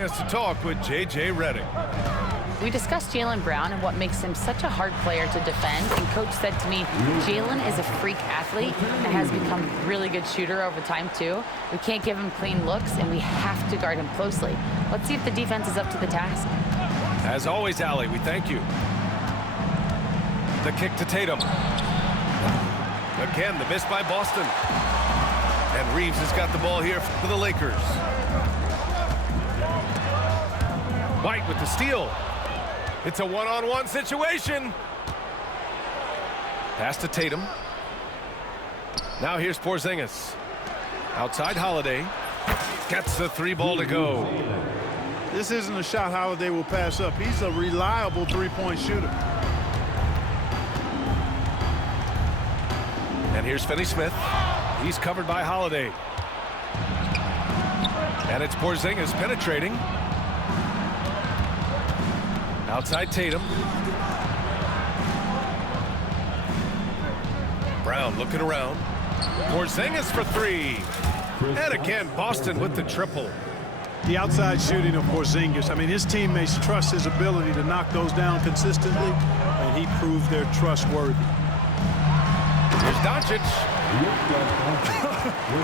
Chance to talk with J.J. Redick. We discussed Jaylen Brown and what makes him such a hard player to defend, and Coach said to me, Jaylen is a freak athlete and has become a really good shooter over time too. We can't give him clean looks, and we have to guard him closely. Let's see if the defense is up to the task. As always, Allie, we thank you. The kick to Tatum. Again, the miss by Boston. And Reeves has got the ball here for the Lakers. White with the steal. It's a one-on-one situation. Pass to Tatum. Now here's Porzingis. Outside Holiday. Gets the three ball to go. This isn't a shot Holiday will pass up. He's a reliable three-point shooter. And here's Finney-Smith. He's covered by Holiday. And it's Porzingis penetrating. Outside Tatum. Brown looking around. Porzingis for three. And again, Boston with the triple. The outside shooting of Porzingis. I mean, his teammates trust his ability to knock those down consistently, and he proved they're trustworthy. Here's Doncic.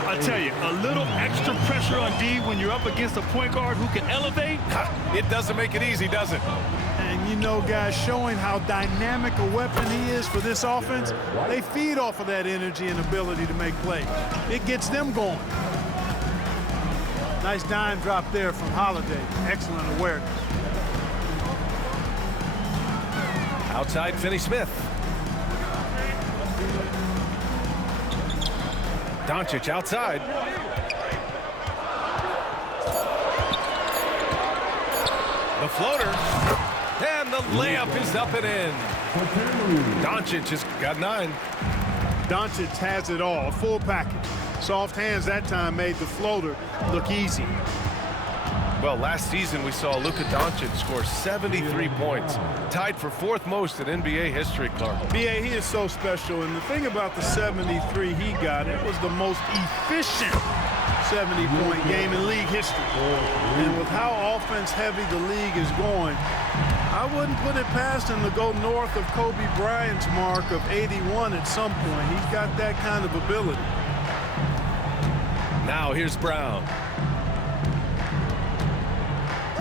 I tell you, a little extra pressure on D when you're up against a point guard who can elevate. It doesn't make it easy, does it? And you know, guys, showing how dynamic a weapon he is for this offense, they feed off of that energy and ability to make plays. It gets them going. Nice dime drop there from Holiday. Excellent awareness. Outside Finney-Smith. Doncic outside. The floater. And the layup is up and in. Doncic has got 9. Doncic has it all, a full package. Soft hands that time made the floater look easy. Well, last season we saw Luka Doncic score 73 points, tied for 4th most in NBA history, Clark. B.A., he is so special, and the thing about the 73 he got, it was the most efficient 70-point game in league history. And with how offense-heavy the league is going, I wouldn't put it past him to go north of Kobe Bryant's mark of 81 at some point. He's got that kind of ability. Now here's Brown.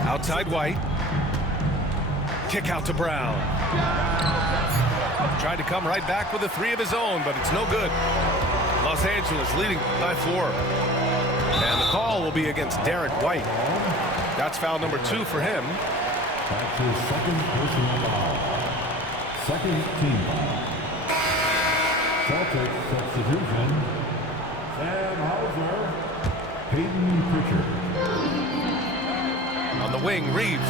Outside White. Kick out to Brown. Tried to come right back with a 3 of his own, but it's no good. Los Angeles leading by 4. And the call will be against Derek White. That's foul number 2 for him. That's his second personal foul. Second team foul. Celtics substitution. Sam Hauser. Peyton Pritchard. On the wing, Reeves.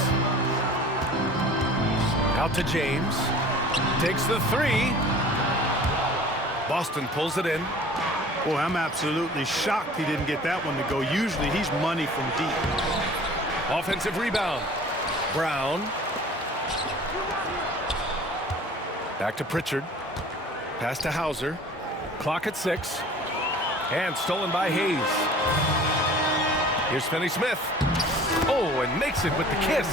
Out to James. Takes the 3. Boston pulls it in. Boy, I'm absolutely shocked he didn't get that one to go. Usually he's money from deep. Offensive rebound. Brown. Back to Pritchard. Pass to Hauser. Clock at 6. And stolen by Hayes. Here's Finney-Smith. Oh, and makes it with the kiss.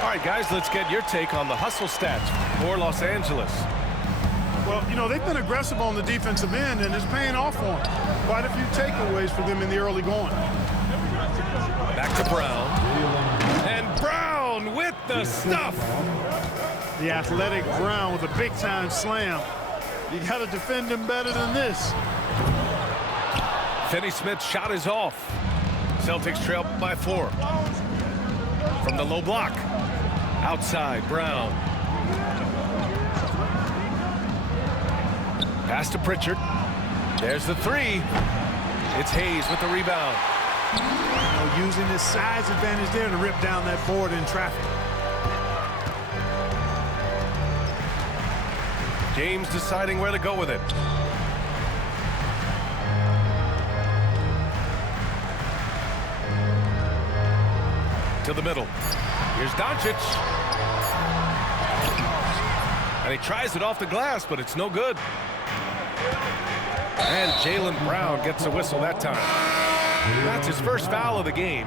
All right, guys, let's get your take on the hustle stats for Los Angeles. Well, you know, they've been aggressive on the defensive end, and it's paying off for them. Quite a few takeaways for them in the early going. Back to Brown. And Brown with the stuff. The athletic Brown with a big-time slam. You got to defend him better than this. Finney-Smith's shot is off. Celtics trail by 4. From the low block. Outside, Brown. Pass to Pritchard. There's the 3. It's Hayes with the rebound. Using his size advantage there to rip down that board in traffic. James deciding where to go with it. To the middle. Here's Doncic. And he tries it off the glass, but it's no good. And Jaylen Brown gets a whistle that time. That's his first foul of the game.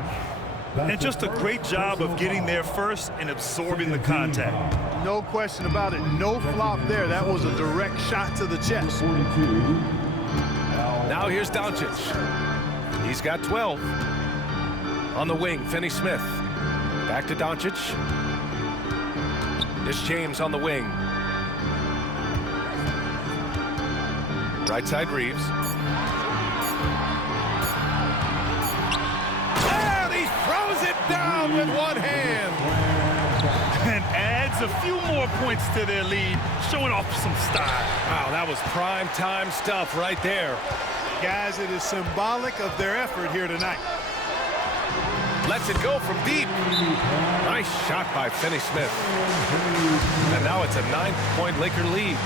And just a great job of getting there first and absorbing the contact. No question about it. No flop there. That was a direct shot to the chest. 42. Now here's Doncic. He's got 12. On the wing, Finney-Smith. Back to Doncic. Here's James on the wing. Right side, Reeves. And he throws it down with one hand. And adds a few more points to their lead, showing off some style. Wow, that was prime time stuff right there. Guys, it is symbolic of their effort here tonight. Lets it go from deep. Nice shot by Finney-Smith. And now it's a 9-point Laker lead.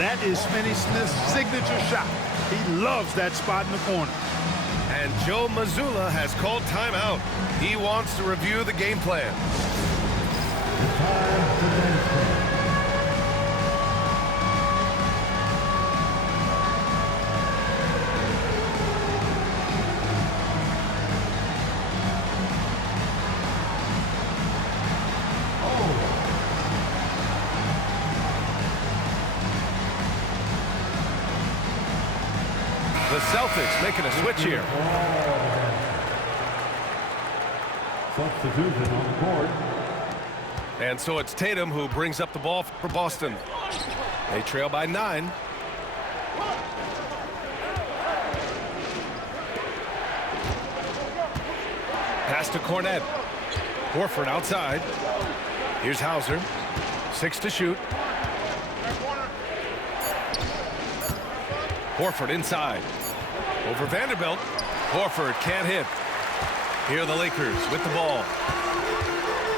That is Finney-Smith's signature shot. He loves that spot in the corner. And Joe Mazzulla has called timeout. He wants to review the game plan. The Celtics making a switch here. Substitution on the court. And so it's Tatum who brings up the ball for Boston. They trail by 9. Pass to Cornet. Horford outside. Here's Hauser. 6 to shoot. Horford inside. Over Vanderbilt. Horford can't hit. Here are the Lakers with the ball.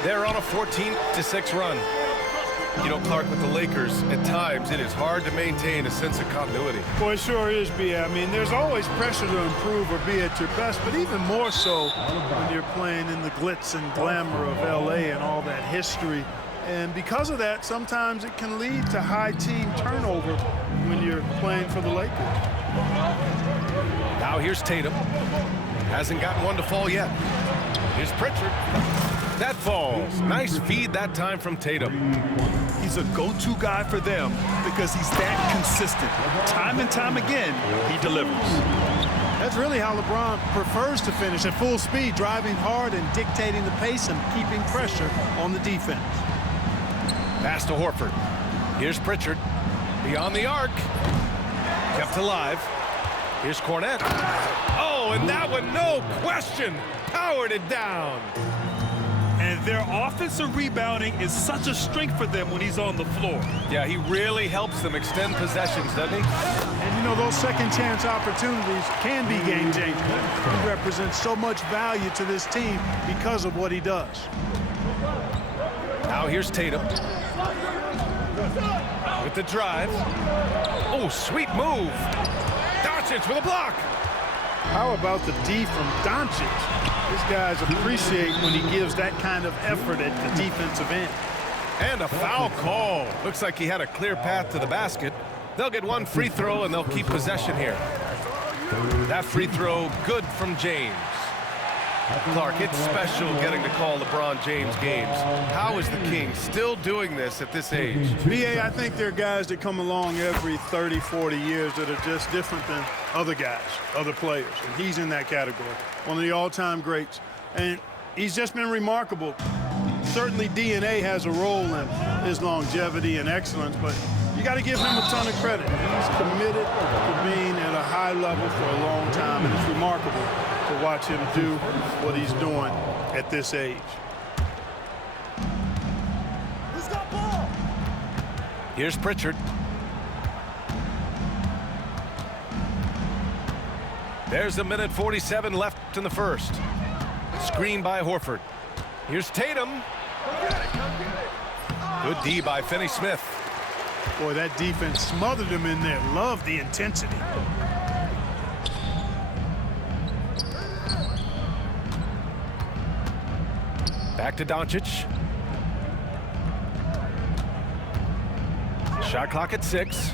They're on a 14-6 run. You know, Clark, with the Lakers, at times it is hard to maintain a sense of continuity. Boy, it sure is, B. I mean, there's always pressure to improve or be at your best, but even more so when you're playing in the glitz and glamour of L.A. and all that history. And because of that, sometimes it can lead to high team turnover when you're playing for the Lakers. Now here's Tatum. Hasn't gotten one to fall yet. Here's Pritchard. That falls. Nice feed that time from Tatum. He's a go-to guy for them because he's that consistent. Time and time again, he delivers. That's really how LeBron prefers to finish, at full speed, driving hard and dictating the pace and keeping pressure on the defense. Pass to Horford. Here's Pritchard. Beyond the arc. Kept alive. Here's Cornet. Oh, and that one, no question, powered it down. And their offensive rebounding is such a strength for them when he's on the floor. Yeah, he really helps them extend possessions, doesn't he? And, you know, those second chance opportunities can be game changing. He represents so much value to this team because of what he does. Now here's Tatum. With the drive. Oh, sweet move. Doncic with a block. How about the D from Doncic? These guys appreciate when he gives that kind of effort at the defensive end. And a foul call. Looks like he had a clear path to the basket. They'll get one free throw and they'll keep possession here. That free throw good from James. Clark, it's special getting to call LeBron James games. How is the King still doing this at this age? B.A., I think there are guys that come along every 30, 40 years that are just different than other guys, other players, and he's in that category. One of the all-time greats, and he's just been remarkable. Certainly DNA has a role in his longevity and excellence, but you got to give him a ton of credit. He's committed to being at a high level for a long time, and it's remarkable to watch him do what he's doing at this age. Who's got ball? Here's Pritchard. There's a minute 47 left in the first. Screen by Horford. Here's Tatum. Good D by Finney-Smith. Boy, that defense smothered him in there. Love the intensity. Back to Doncic. Shot clock at 6.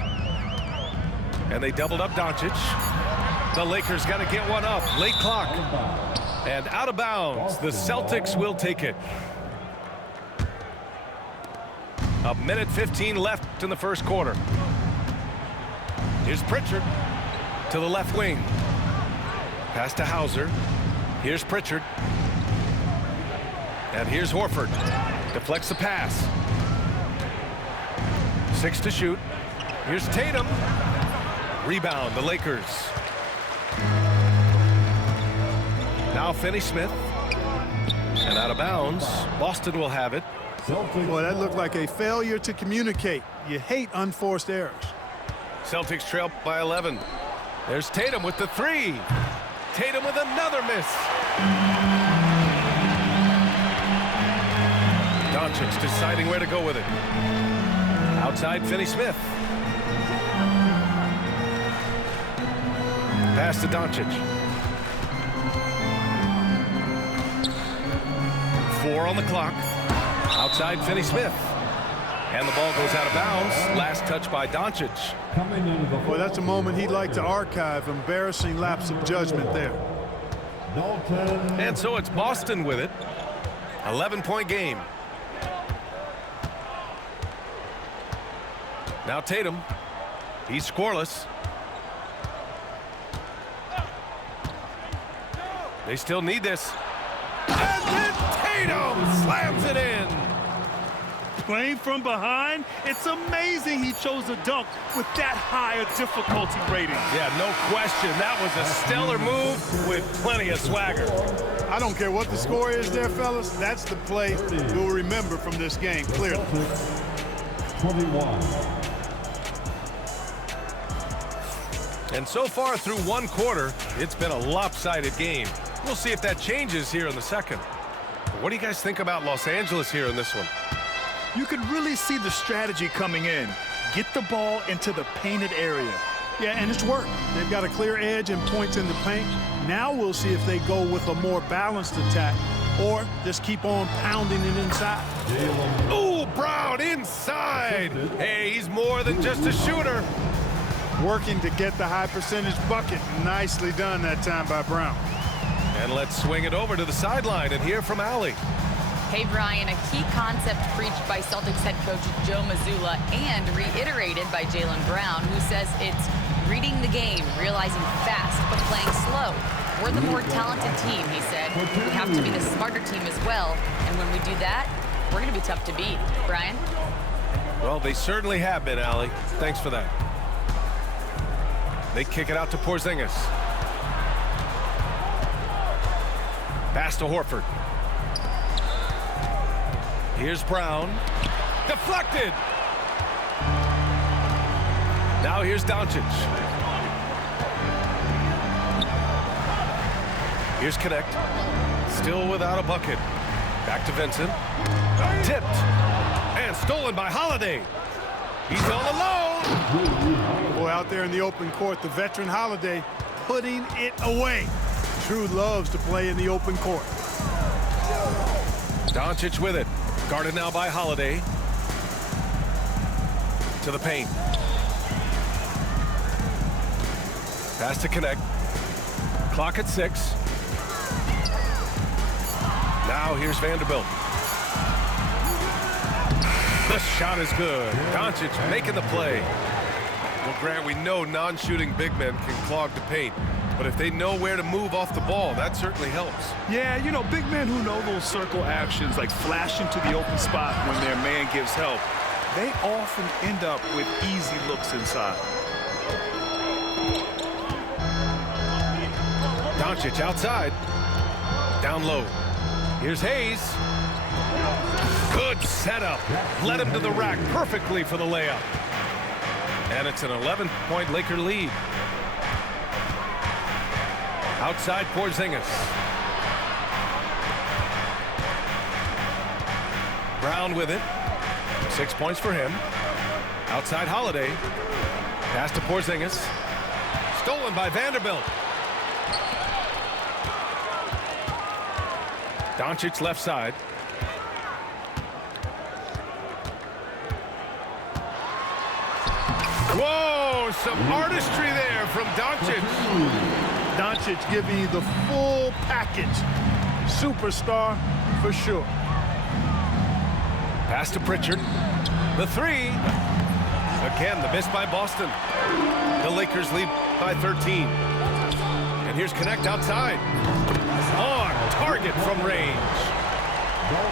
And they doubled up Doncic. The Lakers got to get one up. Late clock. And out of bounds. The Celtics will take it. A minute 15 left in the first quarter. Here's Pritchard to the left wing. Pass to Hauser. Here's Pritchard. And here's Horford. Deflects the pass. 6 to shoot. Here's Tatum. Rebound, the Lakers. Now Finney-Smith. And out of bounds. Boston will have it. Boy, that looked like a failure to communicate. You hate unforced errors. Celtics trail by 11. There's Tatum with the 3. Tatum with another miss. Doncic deciding where to go with it. Outside Finney-Smith. Pass to Doncic. 4 on the clock. Outside Finney-Smith. And the ball goes out of bounds. Last touch by Doncic. Boy, that's a moment he'd like to archive. Embarrassing lapse of judgment there. And so it's Boston with it. 11-point game. Now Tatum. He's scoreless. They still need this. And then Tatum slams it in. Playing from behind, it's amazing he chose a dunk with that high a difficulty rating. Yeah, no question. That was a stellar move with plenty of swagger. I don't care what the score is there, fellas. That's the play you'll remember from this game, clearly. 21. And so far through one quarter, it's been a lopsided game. We'll see if that changes here in the second. But what do you guys think about Los Angeles here in this one? You can really see the strategy coming in. Get the ball into the painted area. Yeah, and it's worked. They've got a clear edge and points in the paint. Now we'll see if they go with a more balanced attack or just keep on pounding it inside. Ooh, Brown inside. Hey, he's more than just a shooter. Working to get the high percentage bucket. Nicely done that time by Brown. And let's swing it over to the sideline and hear from Allie. Hey, Brian, a key concept preached by Celtics head coach Joe Mazzulla and reiterated by Jaylen Brown, who says it's reading the game, realizing fast, but playing slow. We're the more talented team, he said. We have to be the smarter team as well. And when we do that, we're going to be tough to beat. Brian? Well, they certainly have been, Allie. Thanks for that. They kick it out to Porzingis. Pass to Horford. Here's Brown. Deflected. Now here's Doncic. Here's Connect. Still without a bucket. Back to Vincent. Tipped. And stolen by Holiday. He's all alone. Boy, out there in the open court, the veteran Holiday putting it away. True loves to play in the open court. Doncic with it. Guarded now by Holiday. To the paint. Pass to Connect. Clock at 6. Now here's Vanderbilt. The shot is good. Doncic making the play. Well, Grant, we know non-shooting big men can clog the paint. But if they know where to move off the ball, that certainly helps. Yeah, you know, big men who know those circle actions, like flashing to the open spot when their man gives help, they often end up with easy looks inside. Doncic outside. Down low. Here's Hayes. Good setup. Led him to the rack perfectly for the layup. And it's an 11-point Laker lead. Outside Porzingis. Brown with it. 6 points for him. Outside Holiday. Pass to Porzingis. Stolen by Vanderbilt. Doncic left side. Whoa, some artistry there from Doncic. Doncic giving you the full package. Superstar for sure. Pass to Pritchard. The three. Again, the miss by Boston. The Lakers lead by 13. And here's Connect outside. On target from range.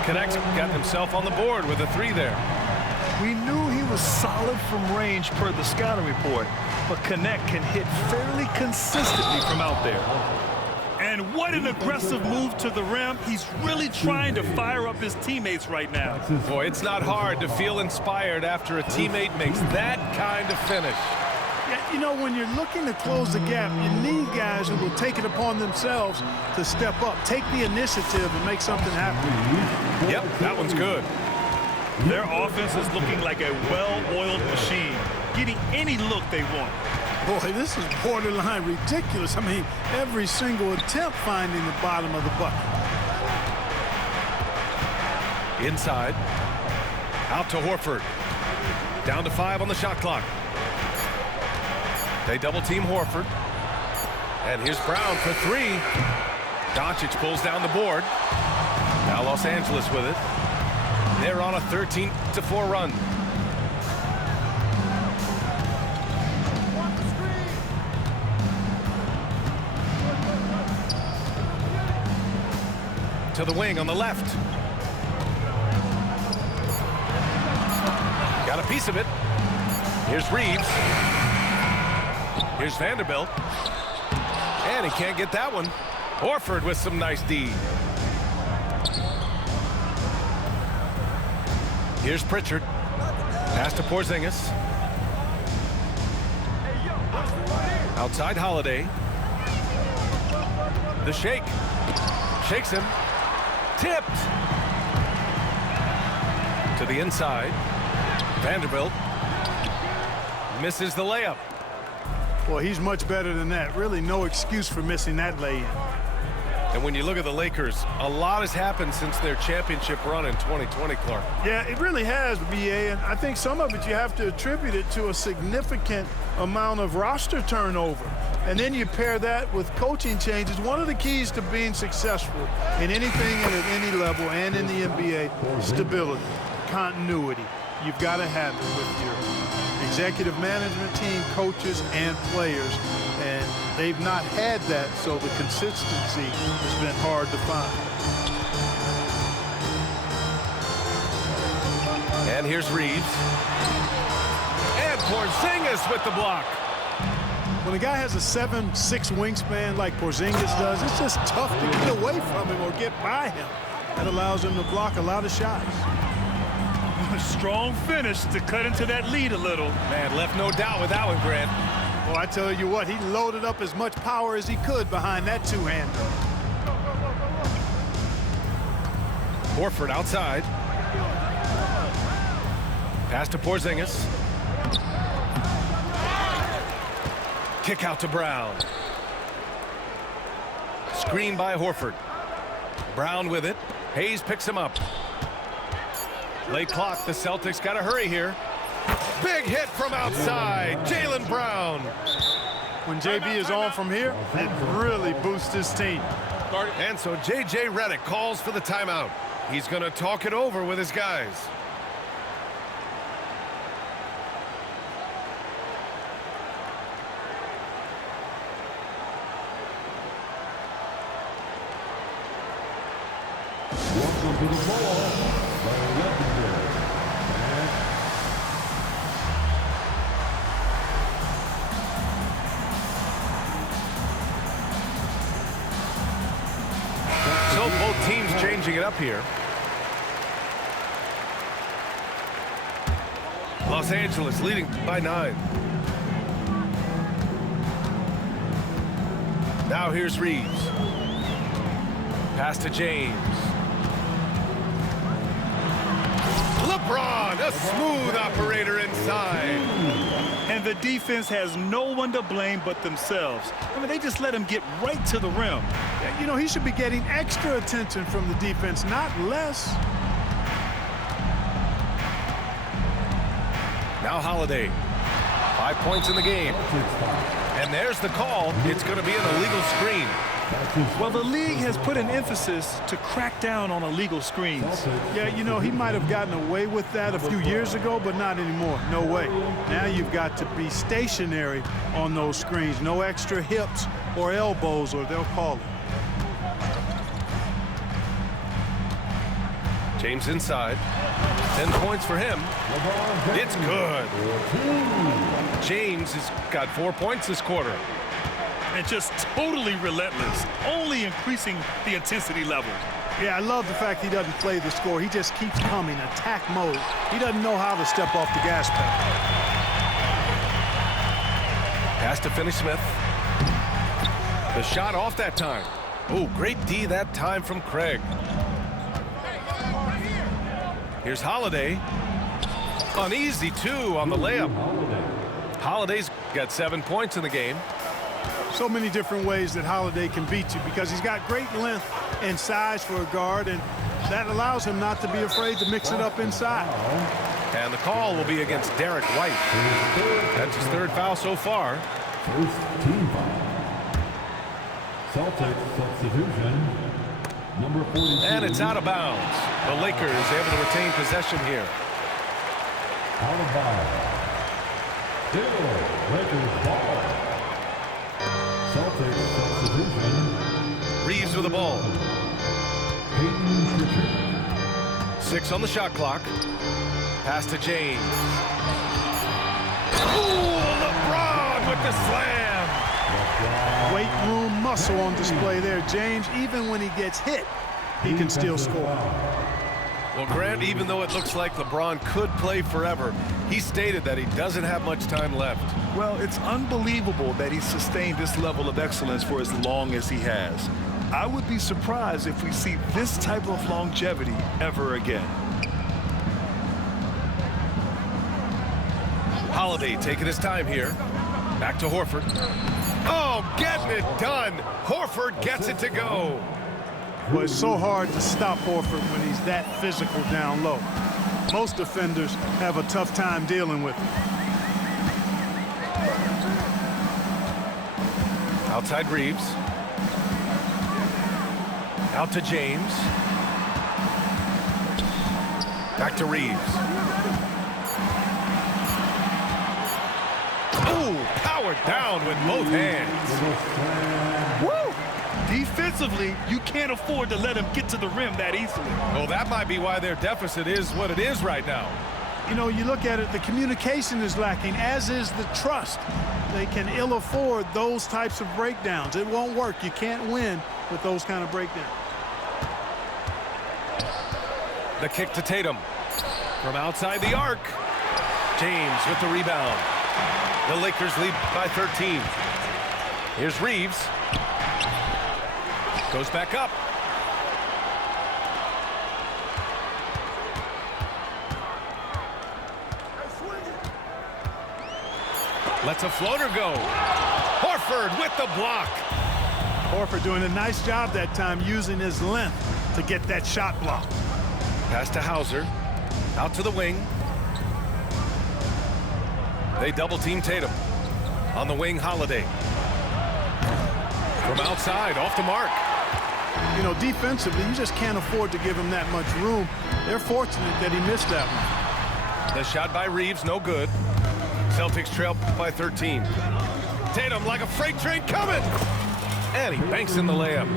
Connect got himself on the board with a three there. We knew he was solid from range per the scouting report, but Connect can hit fairly consistently from out there. And what an aggressive move to the rim. He's really trying to fire up his teammates right now. Boy, it's not hard to feel inspired after a teammate makes that kind of finish. Yeah, you know, when you're looking to close the gap, you need guys who will take it upon themselves to step up, take the initiative, and make something happen. Yep, that one's good. Their offense is looking like a well-oiled machine, getting any look they want. Boy, this is borderline ridiculous. I mean, every single attempt finding the bottom of the bucket. Inside. Out to Horford. Down to 5 on the shot clock. They double team Horford. And here's Brown for three. Doncic pulls down the board. Now Los Angeles with it. They're on a 13-4 run. To the wing on the left. Got a piece of it. Here's Reeves. Here's Vanderbilt. And he can't get that one. Horford with some nice D. Here's Pritchard. Pass to Porzingis. Outside Holiday. The shake. Shakes him. Tipped. To the inside. Vanderbilt. Misses the layup. Boy, he's much better than that. Really no excuse for missing that lay-in. And when you look at the Lakers, a lot has happened since their championship run in 2020, Clark. Yeah, it really has, BA, and I think some of it you have to attribute it to a significant amount of roster turnover. And then you pair that with coaching changes. One of the keys to being successful in anything and at any level and in the NBA, stability, continuity. You've got to have it with your executive management team, coaches, and players. And they've not had that, so the consistency has been hard to find. And here's Reeves. And Porzingis with the block. When a guy has a 7'6" wingspan like Porzingis does, it's just tough to get away from him or get by him. That allows him to block a lot of shots. A strong finish to cut into that lead a little. Man, left no doubt with that one, Grant. Well, I tell you what, he loaded up as much power as he could behind that two-hander. Horford outside. Pass to Porzingis. Kick out to Brown. Screen by Horford. Brown with it. Hayes picks him up. Late clock. The Celtics got to hurry here. Big hit from outside. Jaylen Brown. When JB is on from here, it really boosts his team. And so J.J. Redick calls for the timeout. He's going to talk it over with his guys. Welcome to the ball, the legendary So both teams changing it up here. Los Angeles leading by 9. Now here's Reeves. Pass to James. LeBron, a smooth operator inside. And the defense has no one to blame but themselves. I mean, they just let him get right to the rim. Yeah, you know, he should be getting extra attention from the defense, not less. Now Holiday. 5 points in the game. And there's the call. It's going to be an illegal screen. Well, the league has put an emphasis to crack down on illegal screens. Yeah, you know, he might have gotten away with that a few years ago, but not anymore. No way. Now you've got to be stationary on those screens. No extra hips or elbows, or they'll call it. James inside. 10 points for him. It's good. James has got 4 points this quarter. And just totally relentless, only increasing the intensity level. Yeah, I love the fact he doesn't play the score. He just keeps coming, attack mode. He doesn't know how to step off the gas pedal. Pass to Finney-Smith. The shot off that time. Oh, great D that time from Craig. Here's Holiday. An easy 2 on the layup. Holiday's got 7 points in the game. So many different ways that Holiday can beat you because he's got great length and size for a guard, and that allows him not to be afraid to mix it up inside. And the call will be against Derek White. That's his 3rd foul so far. First team foul. Celtics substitution. Number 42. And it's out of bounds. The Lakers able to retain possession here. Out of bounds. Still Lakers ball. Celtics substitution. Reeves with the ball. Peyton Pritchard. 6 on the shot clock. Pass to James. Ooh, LeBron with the slam. Weight room muscle on display there. James, even when he gets hit, he can still score. Well, Grant, even though it looks like LeBron could play forever, he stated that he doesn't have much time left. Well, it's unbelievable that he's sustained this level of excellence for as long as he has. I would be surprised if we see this type of longevity ever again. Holiday taking his time here. Back to Horford. Oh, getting it done. Horford gets it to go. Well, it's so hard to stop Horford when he's that physical down low. Most defenders have a tough time dealing with him. Outside Reeves. Out to James. Back to Reeves. Oh, powered down with both hands. Woo! Defensively, you can't afford to let him get to the rim that easily. Well, that might be why their deficit is what it is right now. You know, you look at it, the communication is lacking, as is the trust. They can ill afford those types of breakdowns. It won't work. You can't win with those kind of breakdowns. The kick to Tatum. From outside the arc. James with the rebound. The Lakers lead by 13. Here's Reeves. Goes back up. Lets a floater go. Horford with the block. Horford doing a nice job that time using his length to get that shot block. Pass to Hauser. Out to the wing. They double team Tatum. On the wing, Holiday. From outside, off the mark. You know, defensively, you just can't afford to give him that much room. They're fortunate that he missed that one. The shot by Reeves, no good. Celtics trail by 13. Tatum like a freight train coming. And he banks in the layup.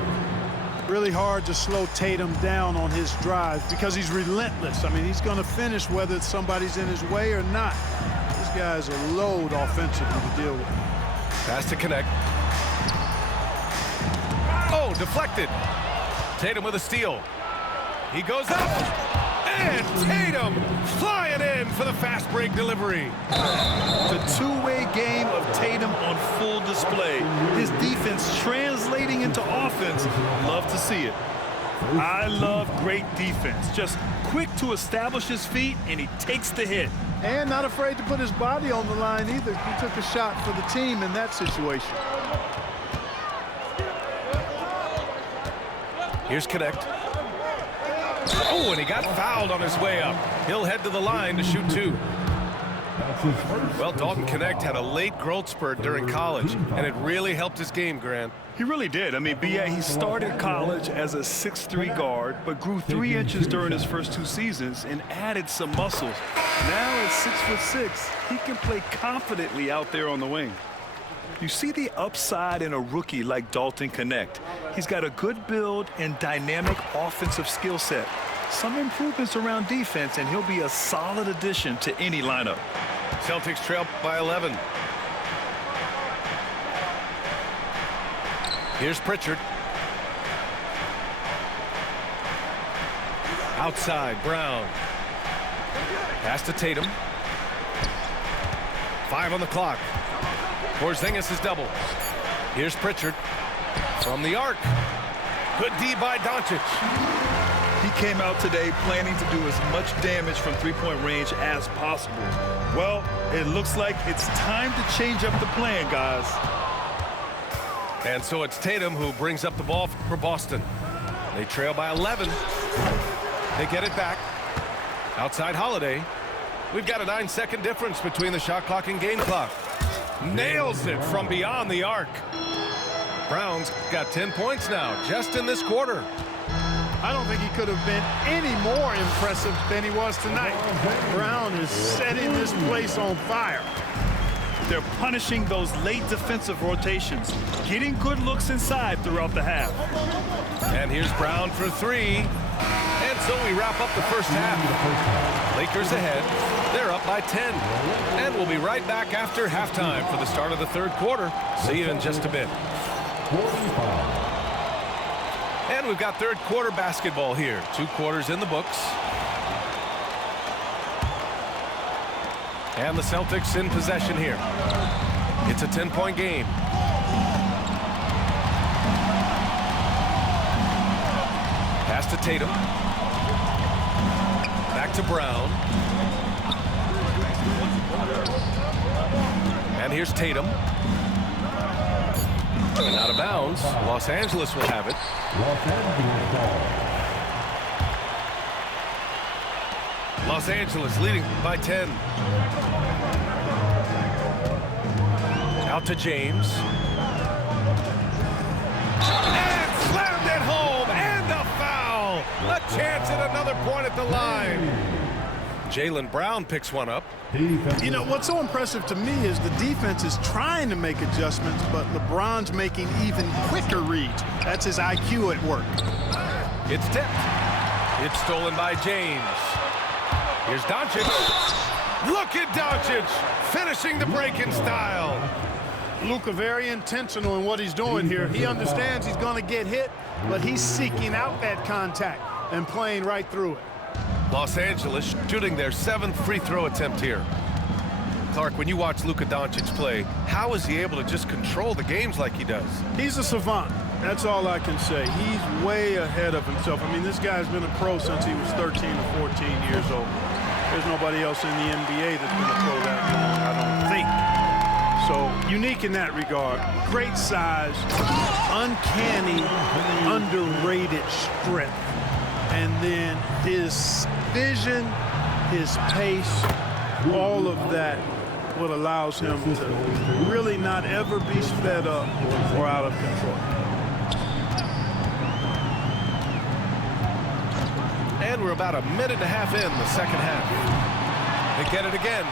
Really hard to slow Tatum down on his drive because he's relentless. I mean, he's going to finish whether somebody's in his way or not. This guy's a load offensively to deal with. Pass to connect. Oh, deflected. Tatum with a steal. He goes up. And Tatum flying in for the fast break delivery. The two-way game of Tatum on full display. His defense translating into offense. Love to see it. I love great defense. Just quick to establish his feet, and he takes the hit. And not afraid to put his body on the line either. He took a shot for the team in that situation. Here's Connect. Oh, and he got fouled on his way up. He'll head to the line to shoot 2. That's his first. Well, Dalton personal Knecht had a foul. late growth spurt during college, and it really helped his game, Grant. He really did. I mean, B.A., he started college as a 6'3" guard, but grew 3 inches during his first 2 seasons and added some muscles. Now at 6'6", he can play confidently out there on the wing. You see the upside in a rookie like Dalton Knecht. He's got a good build and dynamic offensive skill set. Some improvements around defense, and he'll be a solid addition to any lineup. Celtics trail by 11. Here's Pritchard. Outside, Brown. Pass to Tatum. 5 on the clock. Porzingis is double. Here's Pritchard from the arc. Good D by Doncic. He came out today planning to do as much damage from three-point range as possible. Well, it looks like it's time to change up the plan, guys. And so it's Tatum who brings up the ball for Boston. They trail by 11. They get it back. Outside Holiday. We've got a 9-second difference between the shot clock and game clock. Nails it from beyond the arc. Brown's got 10 points now, just in this quarter. I don't think he could have been any more impressive than he was tonight. Brown is setting this place on fire. They're punishing those late defensive rotations, getting good looks inside throughout the half. And here's Brown for 3. And so we wrap up the first half. Lakers ahead. They're up by 10. And we'll be right back after halftime for the start of the third quarter. See you in just a bit. 45. And we've got third quarter basketball here. 2 quarters in the books. And the Celtics in possession here. It's a 10-point game. Pass to Tatum. Back to Brown. And here's Tatum. And out of bounds. Los Angeles will have it. Los Angeles ball. Los Angeles leading by 10. Out to James. And slammed it home. And a foul. A chance at another point at the line. Jaylen Brown picks one up. You know, what's so impressive to me is the defense is trying to make adjustments, but LeBron's making even quicker reads. That's his IQ at work. It's tipped. It's stolen by James. Here's Doncic. Look at Doncic finishing the break in style. Luka very intentional in what he's doing here. He understands he's going to get hit, but he's seeking out that contact and playing right through it. Los Angeles shooting their 7th free throw attempt here. Clark, when you watch Luka Doncic play, how is he able to just control the games like he does? He's a savant. That's all I can say. He's way ahead of himself. I mean, this guy's been a pro since he was 13 or 14 years old. There's nobody else in the NBA that's been a pro that long, I don't think. So unique in that regard. Great size, uncanny, underrated strength. And then his vision, his pace, all of that, what allows him to really not ever be sped up or out of control. And we're about a minute and a half in the second half. They get it again.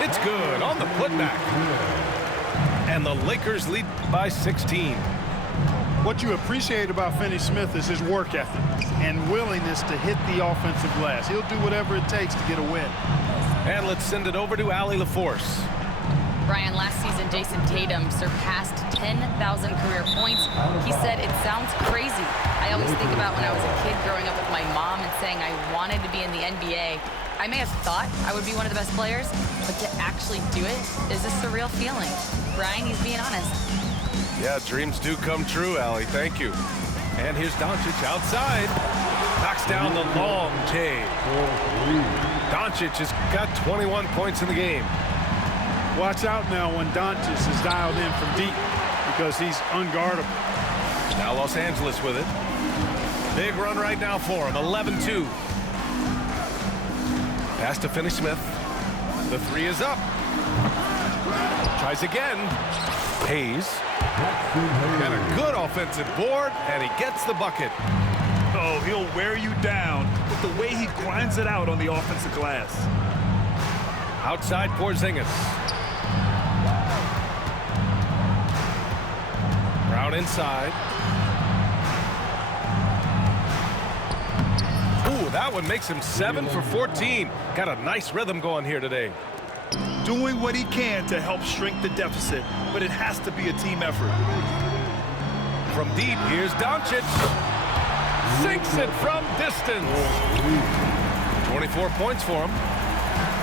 It's good on the putback. And the Lakers lead by 16. What you appreciate about Finney Smith is his work ethic and willingness to hit the offensive glass. He'll do whatever it takes to get a win. And let's send it over to Allie LaForce. Brian, last season, Jason Tatum surpassed 10,000 career points. He said, it sounds crazy. I always think about when I was a kid growing up with my mom and saying I wanted to be in the NBA. I may have thought I would be one of the best players, but to actually do it is a surreal feeling. Brian, he's being honest. Yeah, dreams do come true, Allie. Thank you. And here's Doncic outside. Knocks down the long J. Doncic has got 21 points in the game. Watch out now when Doncic is dialed in from deep because he's unguardable. Now Los Angeles with it. Big run right now for him, 11-2. Pass to Finney Smith. The three is up. Tries again. Hayes. And a good offensive board, and he gets the bucket. Oh, he'll wear you down with the way he grinds it out on the offensive glass. Outside Porzingis. Brown inside. Ooh, that one makes him 7 for 14. Got a nice rhythm going here today. Doing what he can to help shrink the deficit, but it has to be a team effort. From deep, here's Doncic. Sinks it from distance. 24 points for him.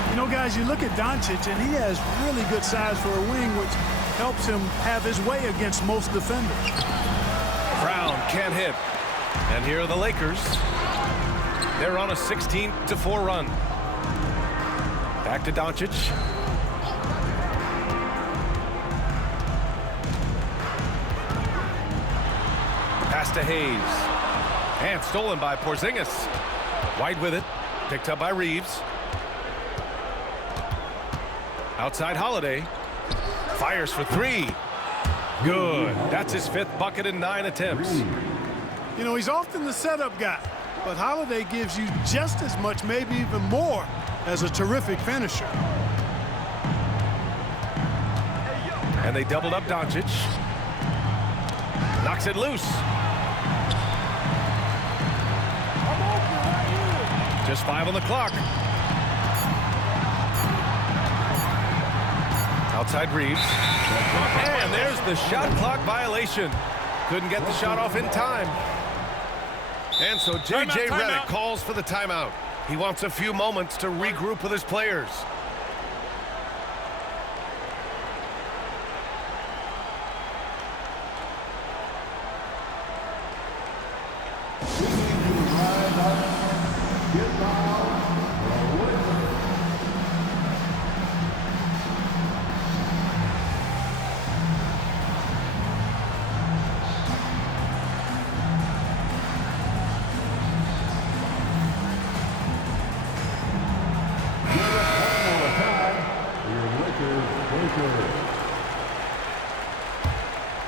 You know, guys, you look at Doncic, and he has really good size for a wing, which helps him have his way against most defenders. Brown can't hit. And here are the Lakers. They're on a 16-4 run. Back to Doncic. Pass to Hayes. And stolen by Porzingis. White with it. Picked up by Reeves. Outside Holiday. Fires for three. Good. That's his 5th bucket in 9 attempts. You know, he's often the setup guy, but Holiday gives you just as much, maybe even more, as a terrific finisher. And they doubled up Doncic. Knocks it loose. Just 5 on the clock. Outside Reeves. And there's the shot clock violation. Couldn't get the shot off in time. And so J.J. Redick calls for the timeout. He wants a few moments to regroup with his players.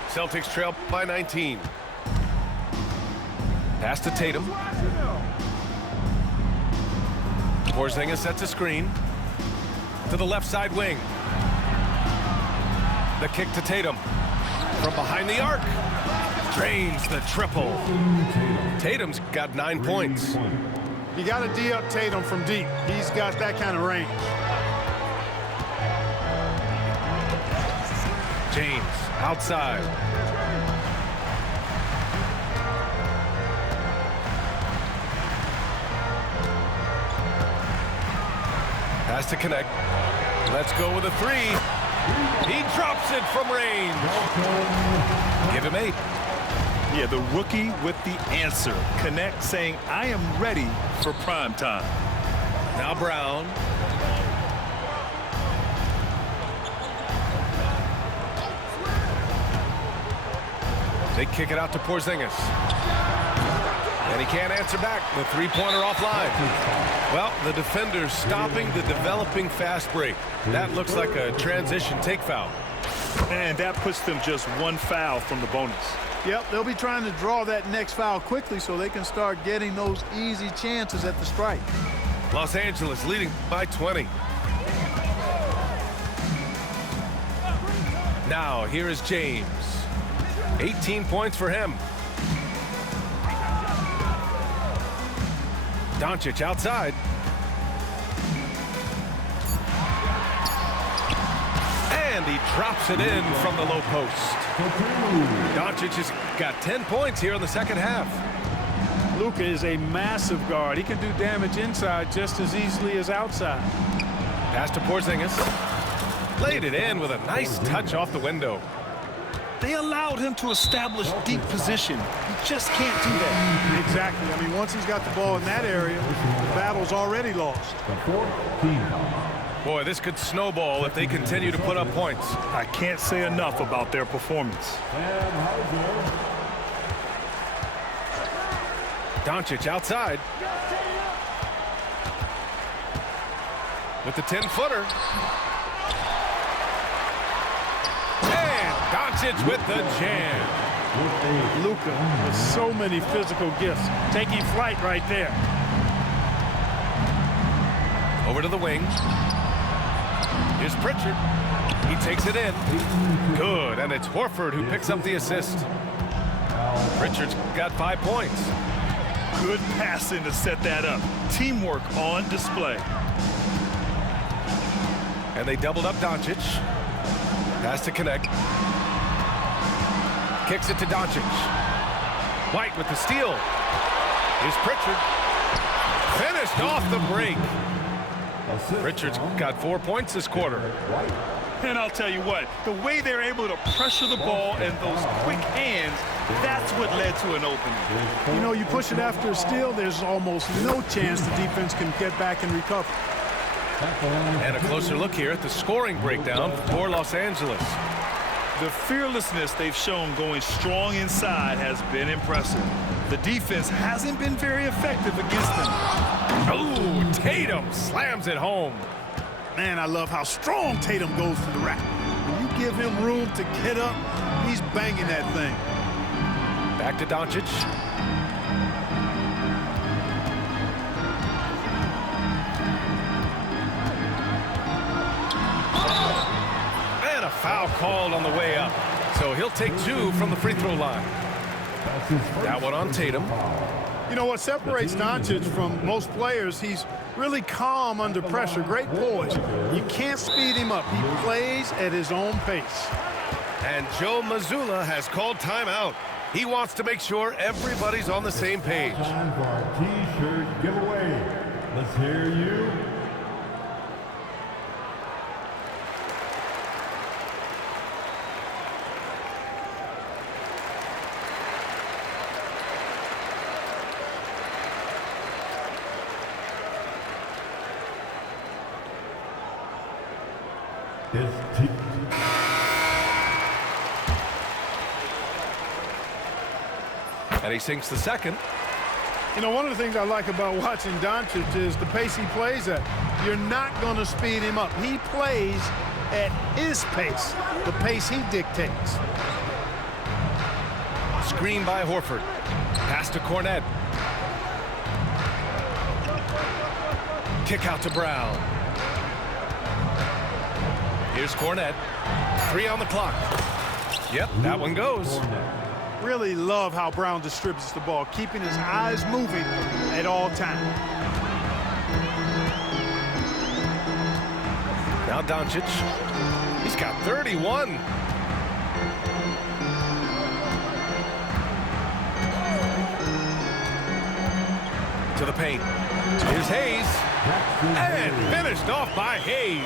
Celtics trail by 19. Pass to Tatum. Porzingis sets a screen to the left side wing. The kick to Tatum from behind the arc. Drains the triple. Tatum's got 9 points. You got to D up Tatum from deep. He's got that kind of range. James outside. Has to connect. Let's go with a three. He drops it from range. Give him 8. Yeah, the rookie with the answer. Connect saying, I am ready for prime time. Now Brown. They kick it out to Porzingis. And he can't answer back. The three-pointer offline. Well, the defender's stopping the developing fast break. That looks like a transition take foul. And that puts them just 1 foul from the bonus. Yep, they'll be trying to draw that next foul quickly so they can start getting those easy chances at the strike. Los Angeles leading by 20. Now, here is James. 18 points for him. Doncic outside. And he drops it in from the low post. Doncic has got 10 points here in the second half. Luka is a massive guard. He can do damage inside just as easily as outside. Pass to Porzingis. Laid it in with a nice touch off the window. They allowed him to establish deep position. He just can't do that. Exactly. I mean, once he's got the ball in that area, the battle's already lost. Boy, this could snowball if they continue to put up points. I can't say enough about their performance. Doncic outside. with the 10-footer. And Doncic with the jam. Luka with so many physical gifts, taking flight right there. Over to the wing. Here's Pritchard. He takes it in. Good, and it's Horford who picks up the assist. Pritchard's got 5 points. Good passing to set that up. Teamwork on display. And they doubled up Doncic. Pass to connect. Kicks it to Doncic. White with the steal. Here's Pritchard. Finished off the break. Pritchard's got 4 points this quarter. And I'll tell you what, the way they're able to pressure the ball and those quick hands, that's what led to an opening. You know, you push it after a steal, there's almost no chance the defense can get back and recover. And a closer look here at the scoring breakdown for Los Angeles. The fearlessness they've shown going strong inside has been impressive. The defense hasn't been very effective against them. Oh, Tatum slams it home. Man, I love how strong Tatum goes to the rack. When you give him room to get up, he's banging that thing. Back to Doncic. And a foul called on the way up. So he'll take 2 from the free throw line. That one on Tatum. You know what separates Doncic from most players, he's really calm under pressure, great poise. You can't speed him up. He plays at his own pace. And Joe Mazzulla has called timeout. He wants to make sure everybody's on the same page. Time for our T-shirt giveaway. Let's hear you. And he sinks the second. You know, one of the things I like about watching Doncic is the pace he plays at. You're not going to speed him up. He plays at his pace, the pace he dictates. Screen by Horford. Pass to Cornet. Kick out to Brown. Here's Cornet. 3 on the clock. Yep, that one goes. Really love how Brown distributes the ball, keeping his eyes moving at all times. Now Doncic. He's got 31. To the paint. Here's Hayes. And finished off by Hayes.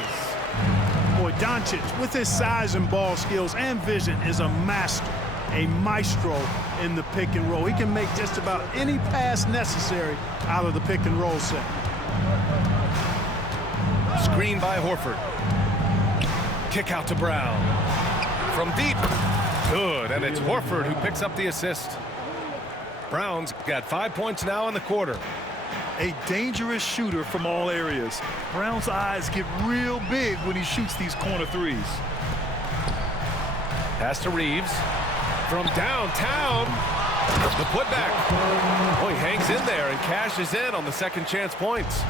Boy, Doncic, with his size and ball skills and vision, is a master, a maestro in the pick and roll. He can make just about any pass necessary out of the pick and roll set. Screen by Horford. Kick out to Brown. From deep. Good, and it's Horford who picks up the assist. Brown's got 5 points now in the quarter. A dangerous shooter from all areas. Brown's eyes get real big when he shoots these corner threes. Pass to Reeves. From downtown. The putback. Oh, he hangs in there and cashes in on the second chance points.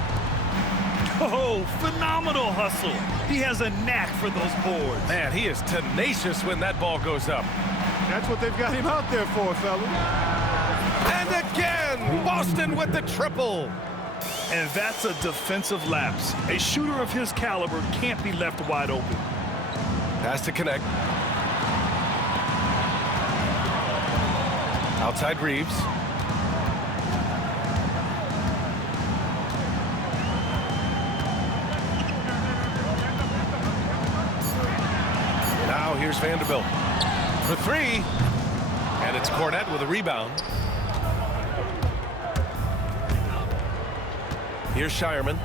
Oh, phenomenal hustle. He has a knack for those boards. Man, he is tenacious when that ball goes up. That's what they've got him out there for, fellas. And again, Boston with the triple. And that's a defensive lapse. A shooter of his caliber can't be left wide open. Pass to connect. Outside Reeves. Now here's Vanderbilt for 3. And it's Cornet with a rebound. Here's Shireman.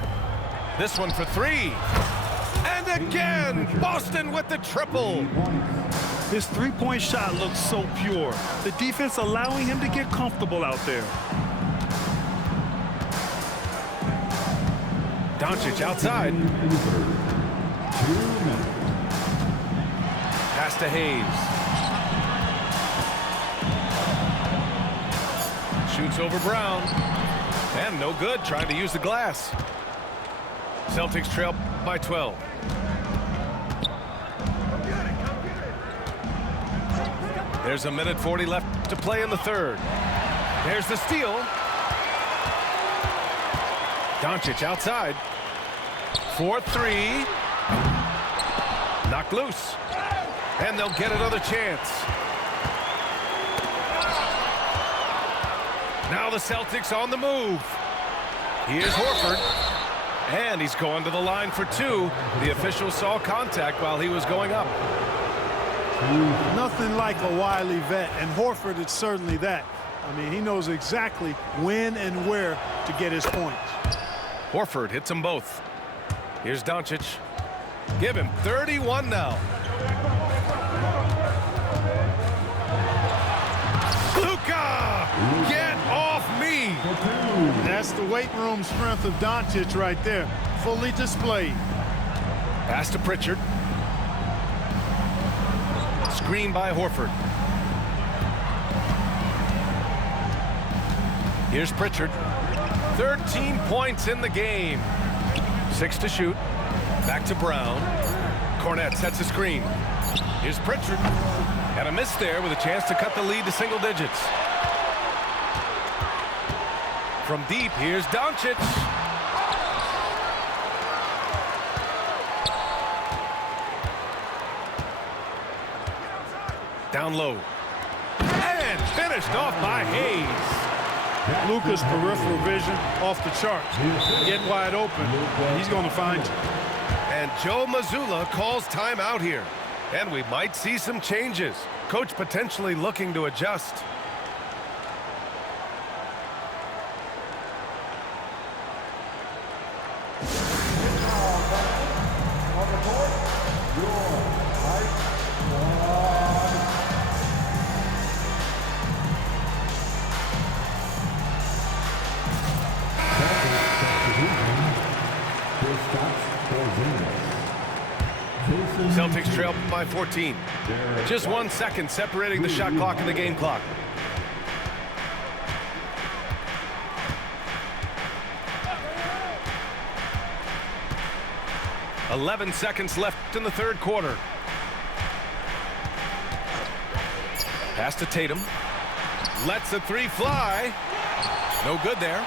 This one for 3. And again, Boston with the triple. His three-point shot looks so pure. The defense allowing him to get comfortable out there. Doncic outside. 2 minutes. Pass to Hayes. Shoots over Brown. And no good, trying to use the glass. Celtics trail by 12. There's 1:40 left to play in the third. There's the steal. Doncic outside. 4-3. Knocked loose. And they'll get another chance. Now the Celtics on the move. Here's Horford. And he's going to the line for two. The official saw contact while he was going up. Nothing like a wily vet, and Horford is certainly that. I mean, he knows exactly when and where to get his points. Horford hits them both. Here's Doncic. Give him 31 now. Luka! Get off me! That's the weight room strength of Doncic right there. Fully displayed. Pass to Pritchard. Screen by Horford. Here's Pritchard. 13 points in the game. 6 to shoot. Back to Brown. Cornette sets a screen. Here's Pritchard. And a miss there with a chance to cut the lead to single digits. From deep, here's Doncic. Down low. And finished off by Hayes. Luka's peripheral vision off the charts. Get wide open, he's going to find you. And Joe Mazzulla calls timeout here. And we might see some changes. Coach potentially looking to adjust. Celtics trail by 14. Just 1 second separating the shot clock and the game clock. "11 seconds left in the third quarter. Pass to Tatum. Lets the three fly. No good there.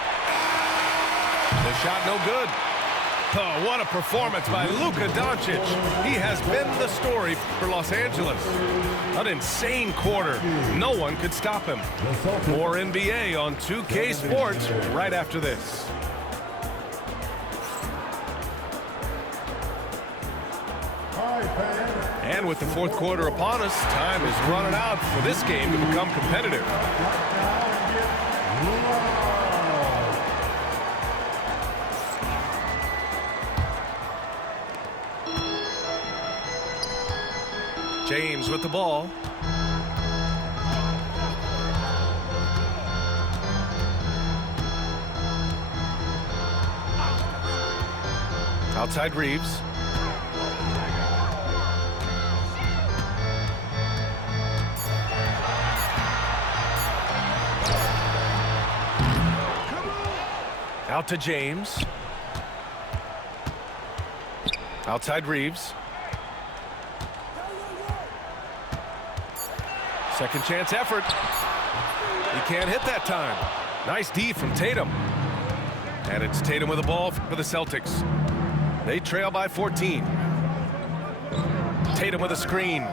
The shot no good. Oh, what a performance by Luka Doncic. He has been the story for Los Angeles. An insane quarter. No one could stop him. More NBA on 2K Sports right after this. And with the fourth quarter upon us, time is running out for this game to become competitive. James with the ball. Outside Reeves. Out to James. Outside Reeves. Second chance effort. He can't hit that time. Nice D from Tatum. And it's Tatum with the ball for the Celtics. They trail by 14. Tatum with a screen.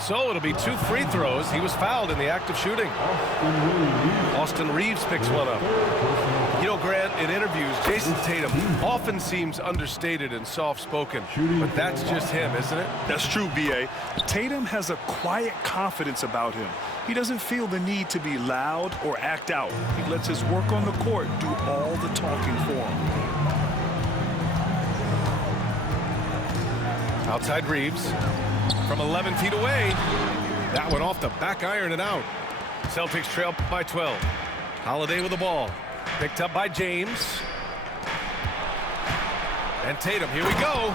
So it'll be 2 free throws. He was fouled in the act of shooting. Austin Reeves picks one up. You know, Grant, in interviews, Jason Tatum often seems understated and soft-spoken, but that's just him, isn't it? That's true, B.A. Tatum has a quiet confidence about him. He doesn't feel the need to be loud or act out. He lets his work on the court do all the talking for him. Outside Reeves. From 11 feet away. That one off the back iron and out. Celtics trail by 12. Holiday with the ball. Picked up by James. And Tatum, here we go.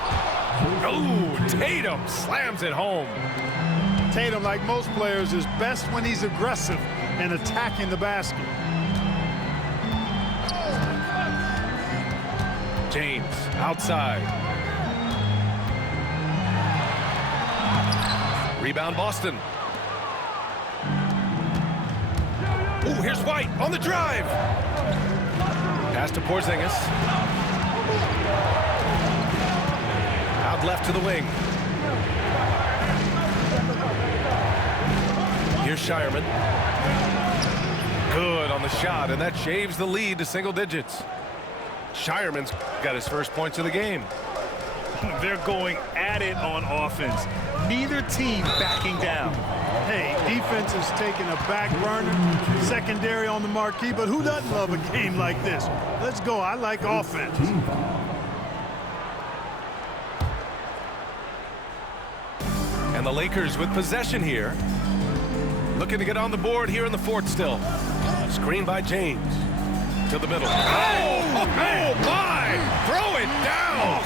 Oh, Tatum slams it home. Tatum, like most players, is best when he's aggressive and attacking the basket. James outside. Rebound Boston. Oh, here's White on the drive. Pass to Porzingis. Out left to the wing. Here's Shireman. Good on the shot, and that shaves the lead to single digits. Shireman's got his first points of the game. They're going at it on offense. Neither team backing down. Hey, defense is taking a back burner, secondary on the marquee, but who doesn't love a game like this? Let's go. I like offense. And the Lakers with possession here. Looking to get on the board here in the fourth still. Screen by James. To the middle. Oh my! Throw it down!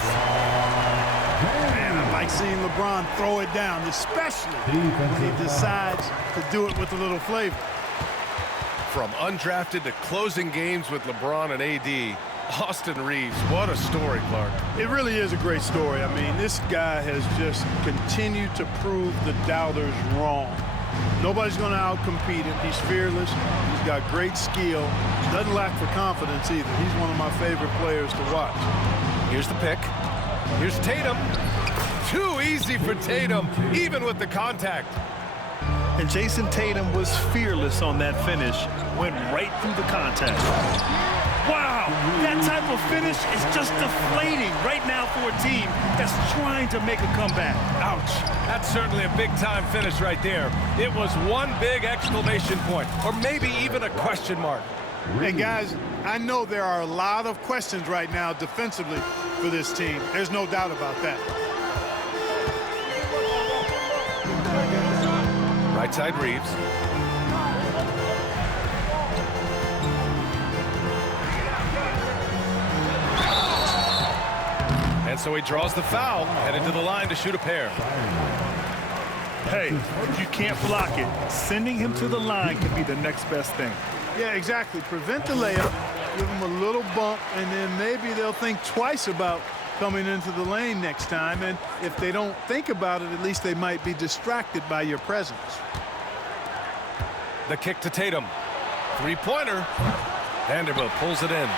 Man, I like seeing LeBron throw it down, especially when he decides to do it with a little flavor. From undrafted to closing games with LeBron and AD, Austin Reeves, what a story, Clark. It really is a great story. I mean, this guy has just continued to prove the doubters wrong. Nobody's going to outcompete him. He's fearless. He's got great skill. Doesn't lack for confidence either. He's one of my favorite players to watch. Here's the pick. Here's Tatum. Too easy for Tatum, even with the contact. And Jason Tatum was fearless on that finish. Went right through the contact. Wow, that type of finish is just deflating right now for a team that's trying to make a comeback. Ouch. That's certainly a big-time finish right there. It was one big exclamation point, or maybe even a question mark. And guys, I know there are a lot of questions right now defensively for this team. There's no doubt about that. Right side Reeves. And so he draws the foul, headed to the line to shoot a pair. Hey, if you can't block it, sending him to the line can be the next best thing. Yeah, exactly. Prevent the layup, give them a little bump, and then maybe they'll think twice about coming into the lane next time. And if they don't think about it, at least they might be distracted by your presence. The kick to Tatum. Three-pointer. Vanderbilt pulls it in.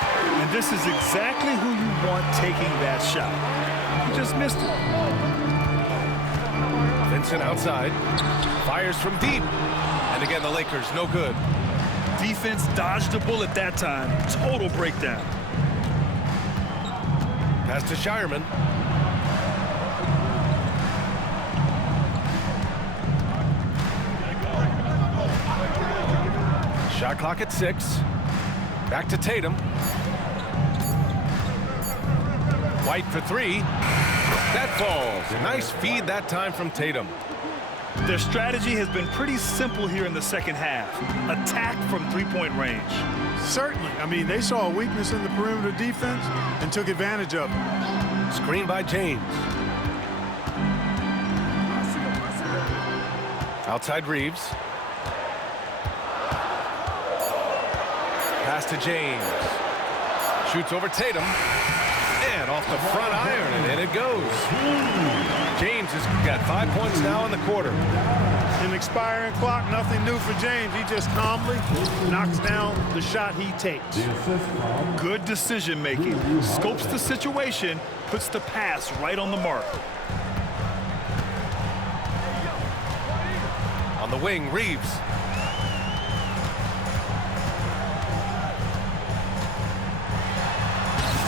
And this is exactly who you want taking that shot. You just missed it. Vincent outside. Fires from deep. And again, the Lakers, no good. Defense dodged a bullet that time. Total breakdown. Pass to Shireman. Shot clock at 6. Back to Tatum. White for 3. That falls. Nice feed that time from Tatum. Their strategy has been pretty simple here in the second half. Attack from three-point range. Certainly. I mean, they saw a weakness in the perimeter defense and took advantage of it. Screen by James. Outside Reeves. Pass to James. Shoots over Tatum. And off the front iron, and in it goes. James has got 5 points now in the quarter. An expiring clock, nothing new for James. He just calmly knocks down the shot he takes. Good decision making. Scopes the situation, puts the pass right on the mark. On the wing, Reeves.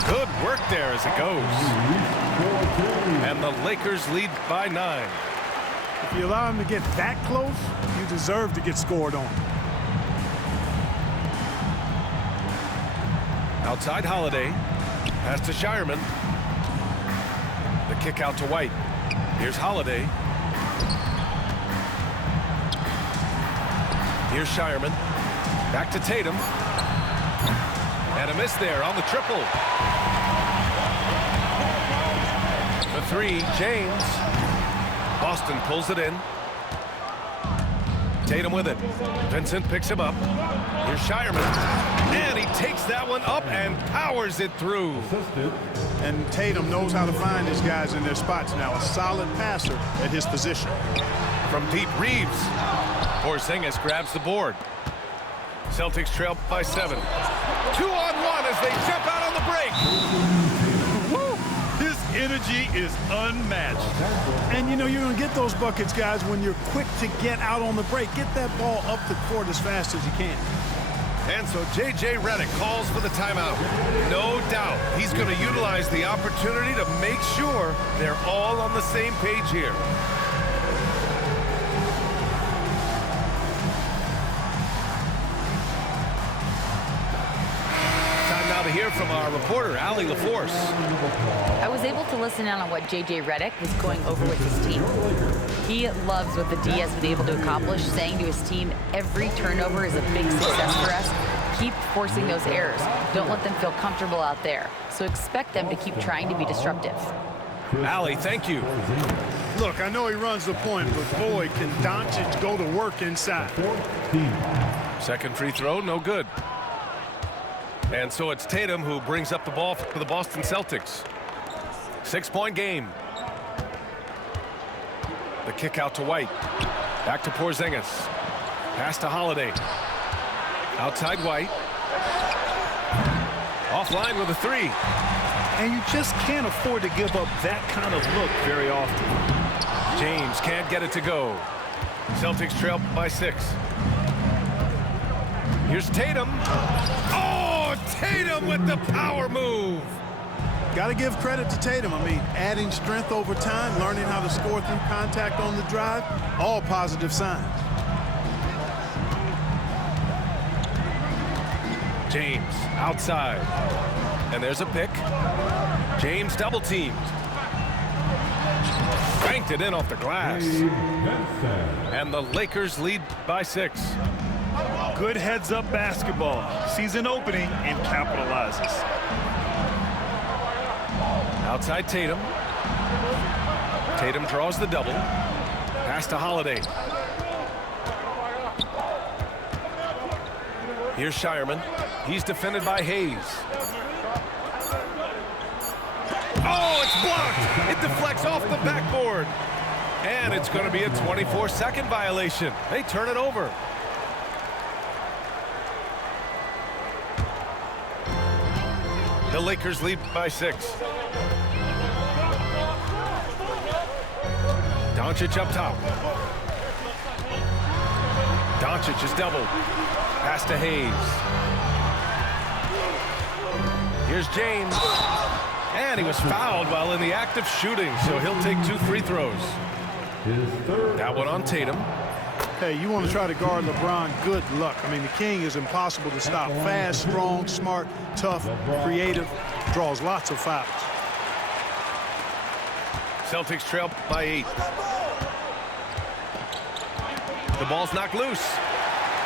Good work there as it goes. And the Lakers lead by 9. If you allow him to get that close, you deserve to get scored on. Outside Holiday. Pass to Shireman. The kick out to White. Here's Holiday. Here's Shireman. Back to Tatum. And a miss there on the triple. The three, James. Boston pulls it in. Tatum with it. Vincent picks him up. Here's Shireman. And he takes that one up and powers it through. And Tatum knows how to find his guys in their spots now. A solid passer at his position. From deep, Reeves. Porzingis grabs the board. Celtics trail by 7. 2-on-1 as they jump out on the break. Woo! His energy is unmatched. And you know you're going to get those buckets, guys, when you're quick to get out on the break. Get that ball up the court as fast as you can. And so J.J. Redick calls for the timeout. No doubt he's going to utilize the opportunity to make sure they're all on the same page here. Time now to hear from our reporter, Allie LaForce. I was able to listen in on what J.J. Redick was going over with his team. He loves what the D has been able to accomplish, saying to his team, every turnover is a big success for us. Keep forcing those errors. Don't let them feel comfortable out there. So expect them to keep trying to be disruptive. Allie, thank you. Look, I know he runs the point, but boy, can Doncic go to work inside. Second free throw, no good. And so it's Tatum who brings up the ball for the Boston Celtics. 6-point game. The kick out to White. Back to Porzingis. Pass to Holiday. Outside White. Offline with a three. And you just can't afford to give up that kind of look very often. James can't get it to go. Celtics trail by 6. Here's Tatum. Oh, Tatum with the power move. Got to give credit to Tatum. I mean, adding strength over time, learning how to score through contact on the drive, all positive signs. James outside. And there's a pick. James double teamed. Banked it in off the glass. And the Lakers lead by 6. Good heads-up basketball. Sees an opening and capitalizes. Outside Tatum. Tatum draws the double. Pass to Holiday. Here's Shireman. He's defended by Hayes. Oh, it's blocked. It deflects off the backboard. And it's going to be a 24-second violation. They turn it over. The Lakers lead by 6. Doncic up top. Doncic is doubled. Pass to Hayes. Here's James. And he was fouled while in the act of shooting, so he'll take 2 free throws. That one on Tatum. Hey, you want to try to guard LeBron, good luck. I mean, the king is impossible to stop. Fast, strong, smart, tough, creative, draws lots of fouls. Celtics trail by 8. The ball's knocked loose.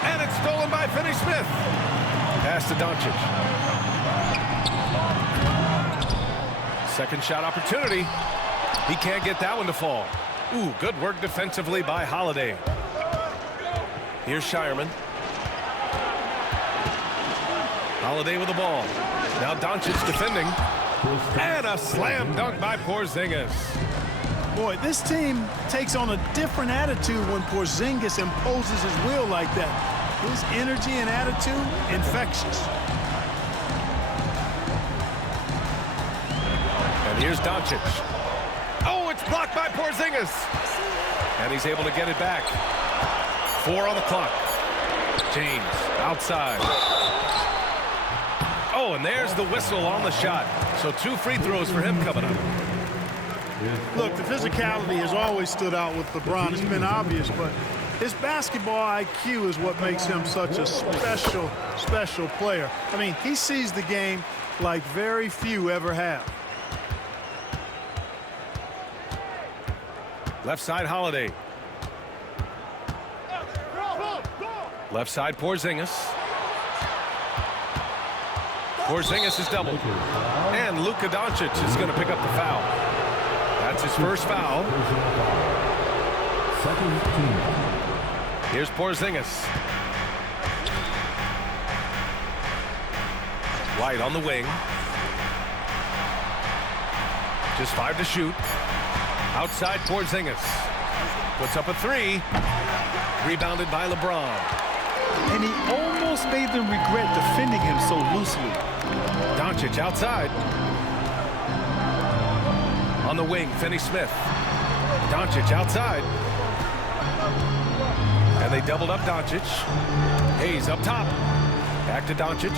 And it's stolen by Finney-Smith. Pass to Doncic. Second shot opportunity. He can't get that one to fall. Ooh, good work defensively by Holiday. Here's Shireman. Holiday with the ball. Now Doncic defending. And a slam dunk by Porzingis. Boy, this team takes on a different attitude when Porzingis imposes his will like that. His energy and attitude, infectious. And here's Doncic. Oh, it's blocked by Porzingis. And he's able to get it back. 4 on the clock. James outside. Oh, and there's the whistle on the shot. So 2 free throws for him coming up. Look, the physicality has always stood out with LeBron. It's been obvious, but his basketball IQ is what makes him such a special player. I mean, he sees the game like very few ever have. Left side Holiday. Left side, Porzingis. Porzingis is doubled. And Luka Doncic is going to pick up the foul. That's his first foul. Second team. Here's Porzingis. White on the wing. Just 5 to shoot. Outside Porzingis. Puts up a 3. Rebounded by LeBron. And he almost made them regret defending him so loosely. Doncic outside. On the wing, Finney-Smith. Doncic outside. And they doubled up Doncic. Hayes up top. Back to Doncic.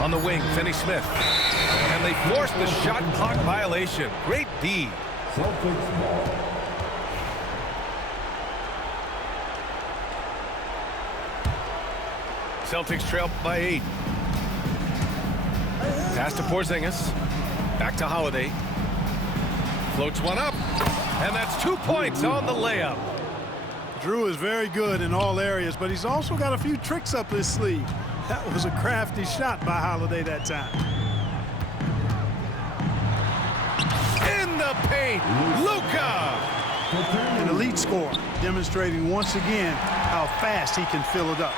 On the wing, Finney-Smith. And they forced the shot clock violation. Great D. Celtics ball. Celtics trail by 8. Pass to Porzingis. Back to Holiday. Floats one up. And that's 2 points on the layup. Drew is very good in all areas, but he's also got a few tricks up his sleeve. That was a crafty shot by Holiday that time. In the paint, Luka. An elite scorer, demonstrating once again how fast he can fill it up.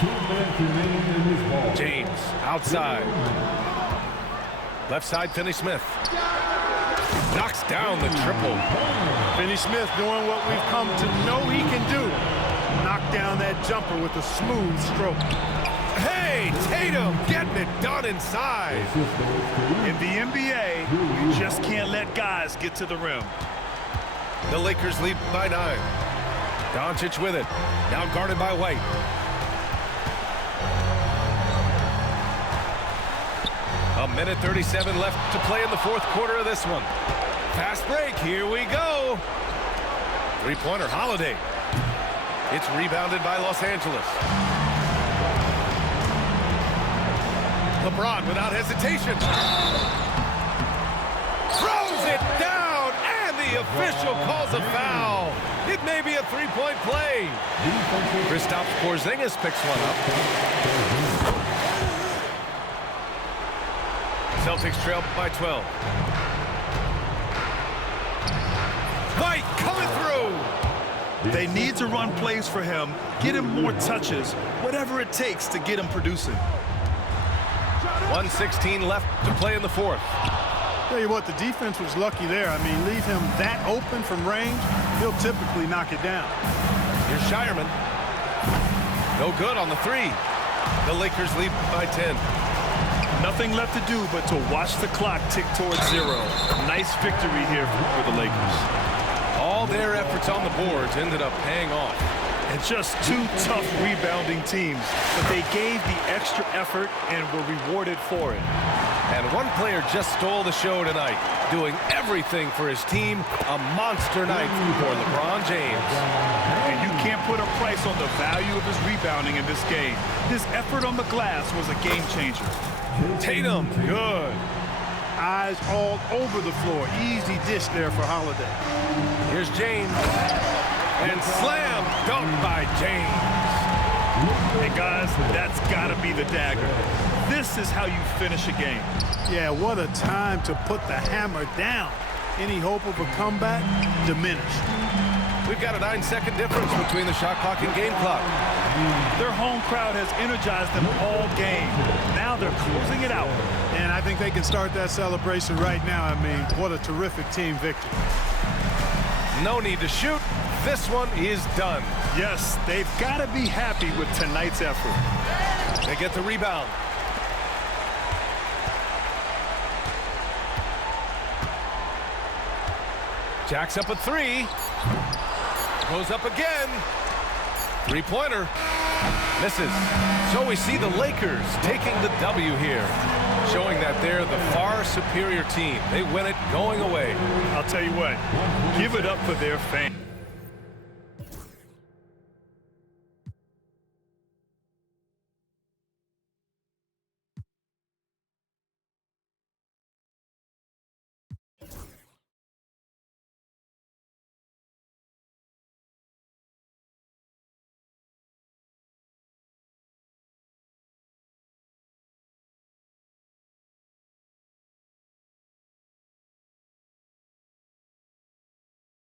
2 minutes remaining in this ball. James outside. Left side, Finney-Smith. Knocks down the triple. Finney-Smith doing what we've come to know he can do. Knock down that jumper with a smooth stroke. Hey, Tatum getting it done inside. In the NBA, you just can't let guys get to the rim. The Lakers lead by 9. Doncic with it. Now guarded by White. A minute 37 left to play in the fourth quarter of this one. Fast break. Here we go. Three-pointer, Holiday. It's rebounded by Los Angeles. LeBron without hesitation. Throws it down, and the official calls a foul. It may be a three-point play. Kristaps Porzingis picks one up. Celtics trail by 12. White coming through. They need to run plays for him, get him more touches, whatever it takes to get him producing. 1:16 left to play in the fourth. Tell you what, the defense was lucky there. I mean, leave him that open from range, he'll typically knock it down. Here's Shireman. No good on the 3. The Lakers lead by 10. Nothing left to do but to watch the clock tick towards 0. Nice victory here for the Lakers. All their efforts on the boards ended up paying off. And just 2 tough rebounding teams, but they gave the extra effort and were rewarded for it. And one player just stole the show tonight, doing everything for his team. A monster night for LeBron James. And you can't put a price on the value of his rebounding in this game. His effort on the glass was a game changer. Tatum, good. Eyes all over the floor. Easy dish there for Holiday. Here's James. And slam dunk by James. And guys, that's got to be the dagger. This is how you finish a game. Yeah, what a time to put the hammer down. Any hope of a comeback? Diminished. We've got a 9-second difference between the shot clock and game clock. Their home crowd has energized them all game. Now they're closing it out. And I think they can start that celebration right now. I mean, what a terrific team victory. No need to shoot. This one is done. Yes, they've got to be happy with tonight's effort. They get the rebound. Jacks up a 3. Goes up again. Three-pointer. Misses. So we see the Lakers taking the W here, showing that they're the far superior team. They win it going away. I'll tell you what, give it up for their fans.